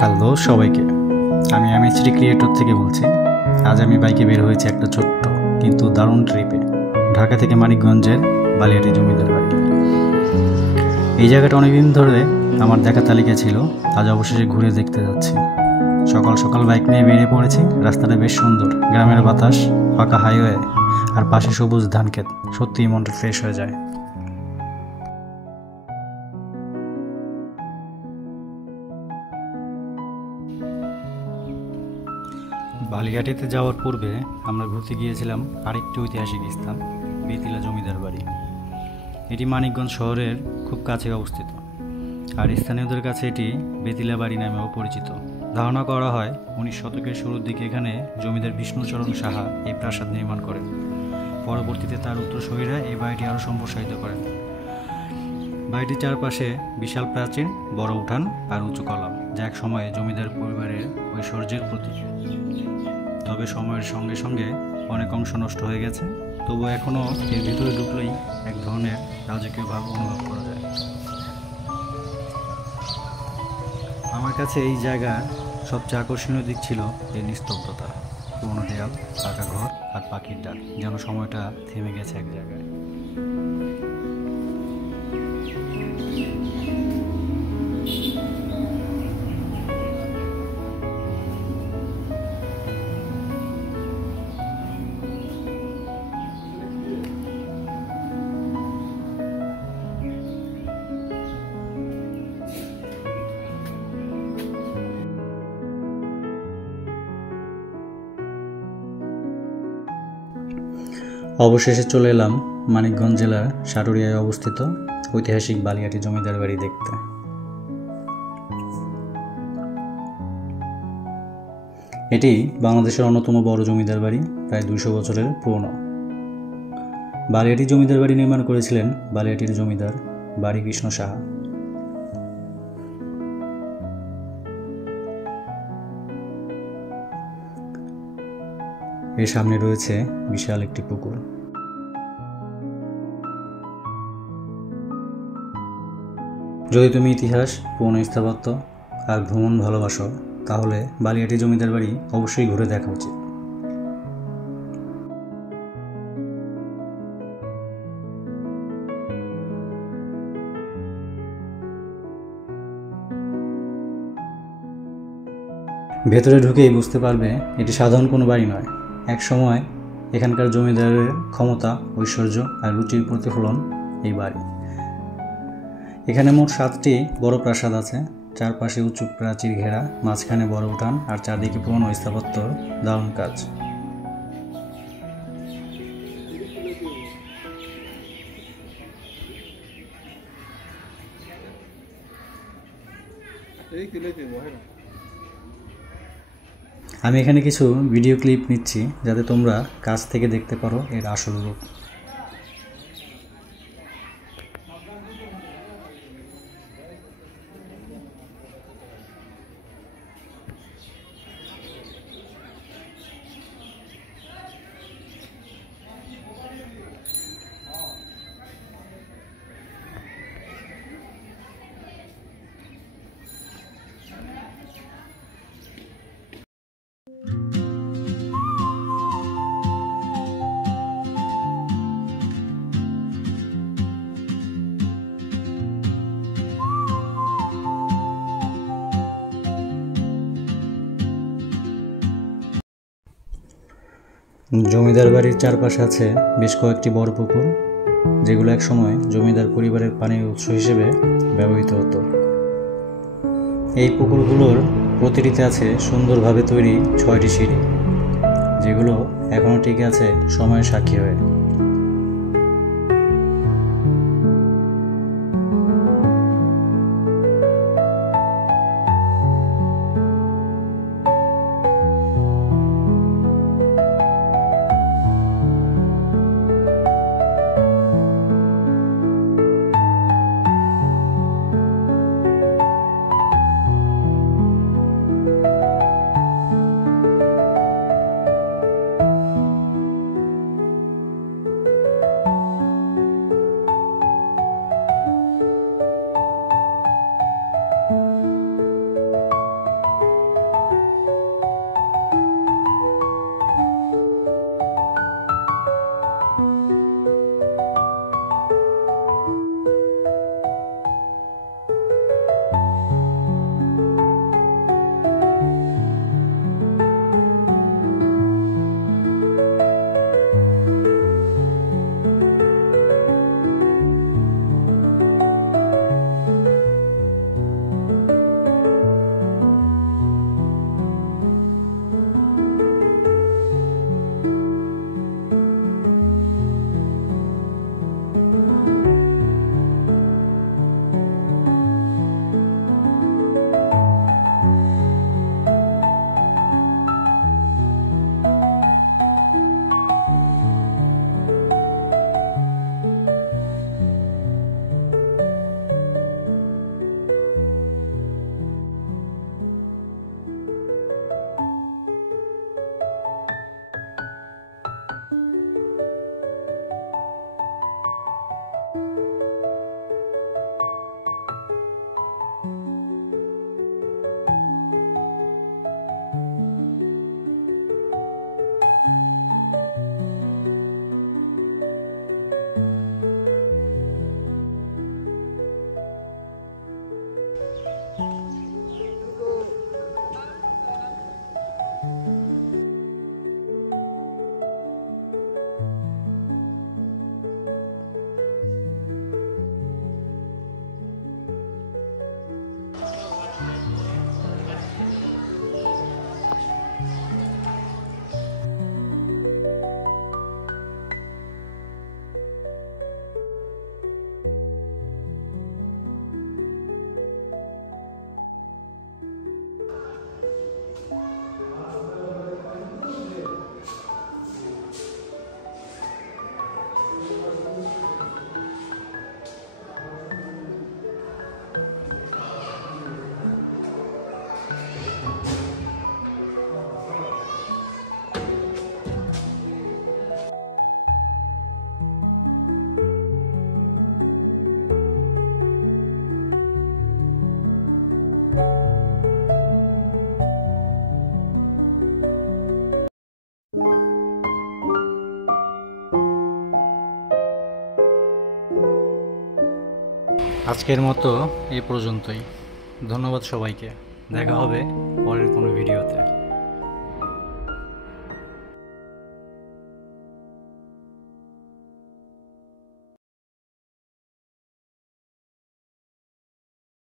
Hello সবাইকে, আমি এমএচডি creator থেকে বলছি। আজ আমি বাইকে বের হয়েছি একটা ছোট্ট কিন্তু দারুণ ট্রিপে, ঢাকা থেকে মানিকগঞ্জের বালিয়াটি জমিদার বাড়ি। এই জায়গাটা অনেকদিন ধরে আমার দেখা তালিকা ছিল, আজ অবশেষে ঘুরে দেখতে যাচ্ছি। সকাল সকাল বাইক নিয়ে বেরিয়ে পড়েছি। রাস্তাটা বেশ সুন্দর, গ্রামের বাতাস, ফাঁকা হাইওয়ে আর পাশে সবুজ ধান ক্ষেত, সত্যিই মনটা ফ্রেশ হয়ে যায়। বালিঘাটিতে যাওয়ার পূর্বে আমরা ঘুরতে গিয়েছিলাম আরেকটি ঐতিহাসিক স্থান, বেতিলা জমিদার বাড়ি। এটি মানিকগঞ্জ শহরের খুব কাছে অবস্থিত, আর স্থানীয়দের কাছে এটি বেতিলা বাড়ি নামেও পরিচিত। ধারণা করা হয় 19 শতকের শুরুর দিকে এখানে জমিদার বিষ্ণুচরণ সাহা এই প্রাসাদ নির্মাণ করেন। পরবর্তীতে তার উত্তরসূরিরা এই বাড়িটি আরও সম্প্রসারিত করেন। বাড়িটির চারপাশে বিশাল প্রাচীর, বড় উঠান আর উঁচু কলাম, যা এক সময়ে জমিদার পরিবারের ঐশ্বর্যের প্রতীক। তবে সময়ের সঙ্গে সঙ্গে অনেক অংশ নষ্ট হয়ে গেছে, তবু এখনও এর ভিতরে ঢুকলেই এক ধরনের রাজকীয় ভাব অনুভব করা যায়। আমার কাছে এই জায়গার সবচেয়ে আকর্ষণীয় দিক ছিল এর নিস্তব্ধতা। পুরোনো দেয়াল, পাকা ঘর আর পাখির ডাক, যেন সময়টা থেমে গেছে এক জায়গায়। অবশেষে চলে এলাম মানিকগঞ্জ জেলার সাটুরিয়ায় অবস্থিত ঐতিহাসিক বালিয়াটি জমিদার বাড়ি দেখতে। এটি বাংলাদেশের অন্যতম বড় জমিদার বাড়ি, প্রায় 200 বছরের পুরনো। বালিয়াটি জমিদার বাড়ি নির্মাণ করেছিলেন বালিয়াটির জমিদার বাড়ি কৃষ্ণ সাহা। এর সামনে রয়েছে বিশাল একটি পুকুর। যদি তুমি ইতিহাস, পুরনো স্থাপত্য আর ভ্রমণ ভালোবাসো, তাহলে বালিয়াটি জমিদার বাড়ি অবশ্যই ঘুরে দেখা উচিত। ভেতরে ঢুকেই বুঝতে পারবে এটি সাধারণ কোনো বাড়ি নয়। এক সময় এখানকার জমিদারের ক্ষমতা, ঐশ্বর্য আর রুচির প্রতিফলন এই বাড়ি। এখানে মোট 7টি বড় প্রাসাদ আছে, চারপাশে উঁচু প্রাচীর ঘেরা, মাঝখানে বড় উঠান আর চারদিকে পুরনো স্থাপত্যর দারুণ কাজ। আমি এখানে কিছু ভিডিও ক্লিপ নিচ্ছি, যাতে তোমরা কাছ থেকে দেখতে পারো এর আসল রূপ। জমিদার বাড়ির চারপাশে আছে বেশ কয়েকটি বড় পুকুর, যেগুলো একসময় জমিদার পরিবারের পানির উৎস হিসেবে ব্যবহৃত হতো। এই পুকুরগুলোর প্রতিটিতে আছে সুন্দরভাবে তৈরি 6টি সিঁড়ি, যেগুলো এখনও টিকে আছে সময়ের সাক্ষী হয়ে। আজকের মতো এই পর্যন্তই। ধন্যবাদ সবাইকে। দেখা হবে পরের কোনো ভিডিওতে।